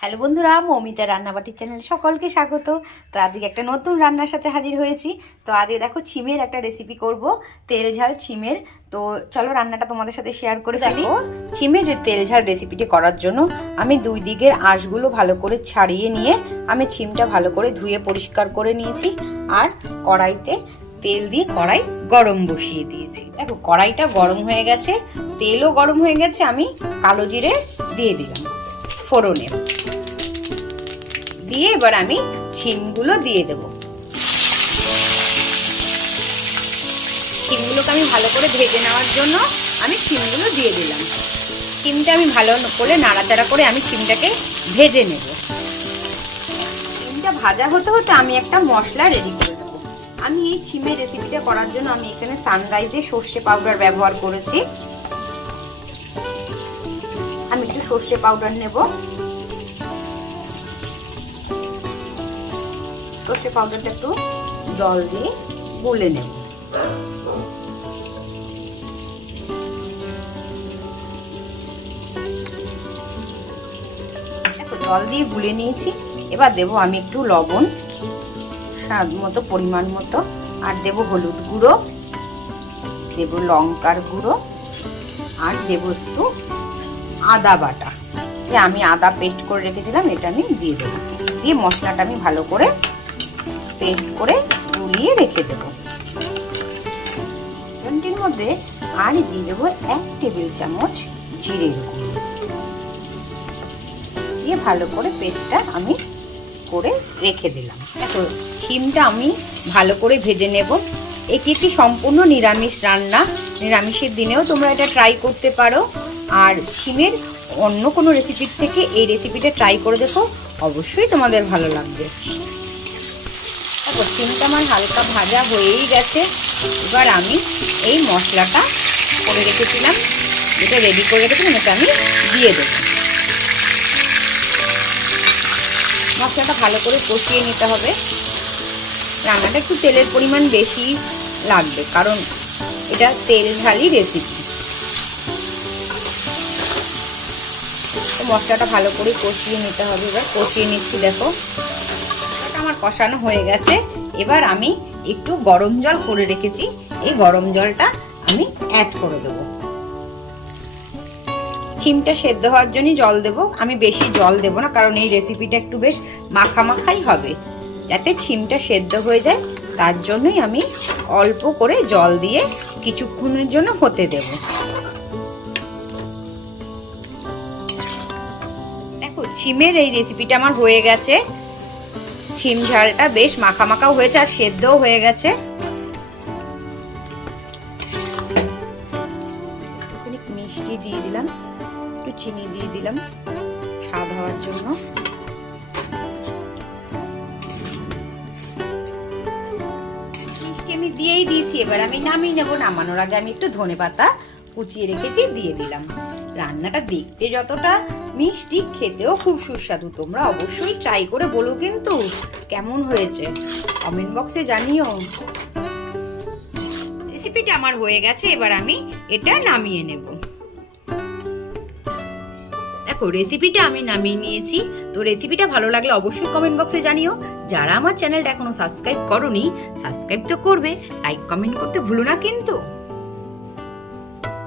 Hello বন্ধুরা, মৌমিতা রান্নাবাটির চ্যানেলে সকলকে স্বাগত। তো আজকে একটা নতুন রান্নার সাথে হাজির হয়েছি। তো আজকে দেখো ছিমের একটা রেসিপি করব, তেল ঝাল ছিমের। তো চলো রান্নাটা তোমাদের সাথে শেয়ার করে ফেলি। ছিমের তেল ঝাল রেসিপিটি করার জন্য আমি দুই দিকের আঁশগুলো ভালো করে ছাড়িয়ে নিয়ে আমি ছিমটা ভালো করে ধুয়ে পরিষ্কার করে নিয়েছি। আর কড়াইতে তেল দিয়ে কড়াই গরম বসিয়ে দিয়েছি। দেখো কড়াইটা গরম হয়ে গেছে, তেলও গরম হয়ে গেছে। আমি কালো জিরে দিয়ে দিলাম ফোড়নে, দিয়ে এবার আমি শিমগুলো দিয়ে দেব। শিমগুলোকে আমি ভালো করে ভেজে নেওয়ার জন্য আমি শিমগুলো দিয়ে দিলাম। শিমটা আমি ভালো করে নাড়াচাড়া করে আমি শিমটাকে ভেজে নেব। শিমটা ভাজা হতে হতে আমি একটা মশলা রেডি করে দেবো। আমি এই শিমের রেসিপিটা করার জন্য আমি এখানে সানরাইজের সর্ষে পাউডার ব্যবহার করেছি। আমি একটু সর্ষে পাউডার নেব। সর্ষে পাউডারটা একটু জল দিয়ে গুলে নেব। জল দিয়ে গুলে নিয়েছি। এবার দেবো আমি একটু লবণ স্বাদ মতো, পরিমাণ মতো, আর দেবো হলুদ গুঁড়ো, দেবো লঙ্কার গুঁড়ো, আর দেবো একটু আদা বাটা। আমি আদা পেস্ট করে রেখেছিলাম, এটা আমি দিয়ে দেবো। দিয়ে মশলাটা আমি ভালো করে পেস্ট করে গুলিয়ে রেখে দেবো। এর মধ্যে আর দিয়ে দেবো 1 টেবিল চামচ জিরের গুঁড়ো, দিয়ে ভালো করে পেস্টটা আমি করে রেখে দিলাম। দেখো শিমটা আমি ভালো করে ভেজে নেব। এটি একটি সম্পূর্ণ নিরামিষ রান্না, নিরামিষের দিনেও তোমরা এটা ট্রাই করতে পারো। আর শিমের অন্য কোনো রেসিপির থেকে এই রেসিপিটা ট্রাই করে দেখো, অবশ্যই তোমাদের ভালো লাগবে। দেখো শিমটা আমার হালকা ভাজা হয়েই গেছে। এবার আমি এই মশলাটা করে রেখেছিলাম, যেটা রেডি করে রেখেছিলাম, এটা আমি দিয়ে দেবো। মশলাটা ভালো করে কষিয়ে নিতে হবে। রান্নাটা একটু তেলের পরিমাণ বেশি লাগবে, কারণ এটা তেল ঝালি রেসিপি। তো মশলাটা ভালো করে কষিয়ে নিতে হবে। এবার কষিয়ে নিচ্ছি। দেখো আমার কষানো হয়ে গেছে। এবার আমি একটু গরম জল করে রেখেছি, এই গরম জলটা আমি অ্যাড করে দেবো। শিমটা সেদ্ধ হওয়ার জন্য জল দেবো। আমি বেশি জল দেব না, কারণ এই রেসিপিটা একটু বেশ মাখামাখাই হবে, যাতে শিমটা সেদ্ধ হয়ে যায়। তার জন্যই আমি অল্প করে জল দিয়ে কিছুক্ষণের জন্য হতে দেব। দেখো শিমের এই রেসিপিটা আমার হয়ে গেছে। শিম ঝালটা বেশ মাখামাখাও হয়েছে আর সেদ্ধও হয়ে গেছে। মিষ্টি দিয়ে দিলাম, একটু চিনি দিয়ে দিলাম স্বাদ হওয়ার জন্য। মিষ্টি আমি দিয়েই দিয়েছি। এবার আমি নামিয়ে নেবো। নামানোর আগে আমি একটু ধনেপাতা কুচিয়ে রেখেছি, দিয়ে দিলাম। রান্নাটা দেখতে যতটা মিষ্টি, খেতেও খুব সুস্বাদু। তোমরা অবশ্যই ট্রাই করে বলো কিন্তু কেমন হয়েছে, কমেন্ট বক্সে জানিও। রেসিপিটা আমার হয়ে গেছে। এবার আমি এটা নামিয়ে নেব। দেখো রেসিপিটা আমি নামিয়ে নিয়েছি। তো রেসিপিটা ভালো লাগলে অবশ্যই কমেন্ট বক্সে জানিও। যারা আমার চ্যানেলটা এখনো সাবস্ক্রাইব করোনি, সাবস্ক্রাইব তো করবে, লাইক কমেন্ট করতে ভুলো না কিন্তু।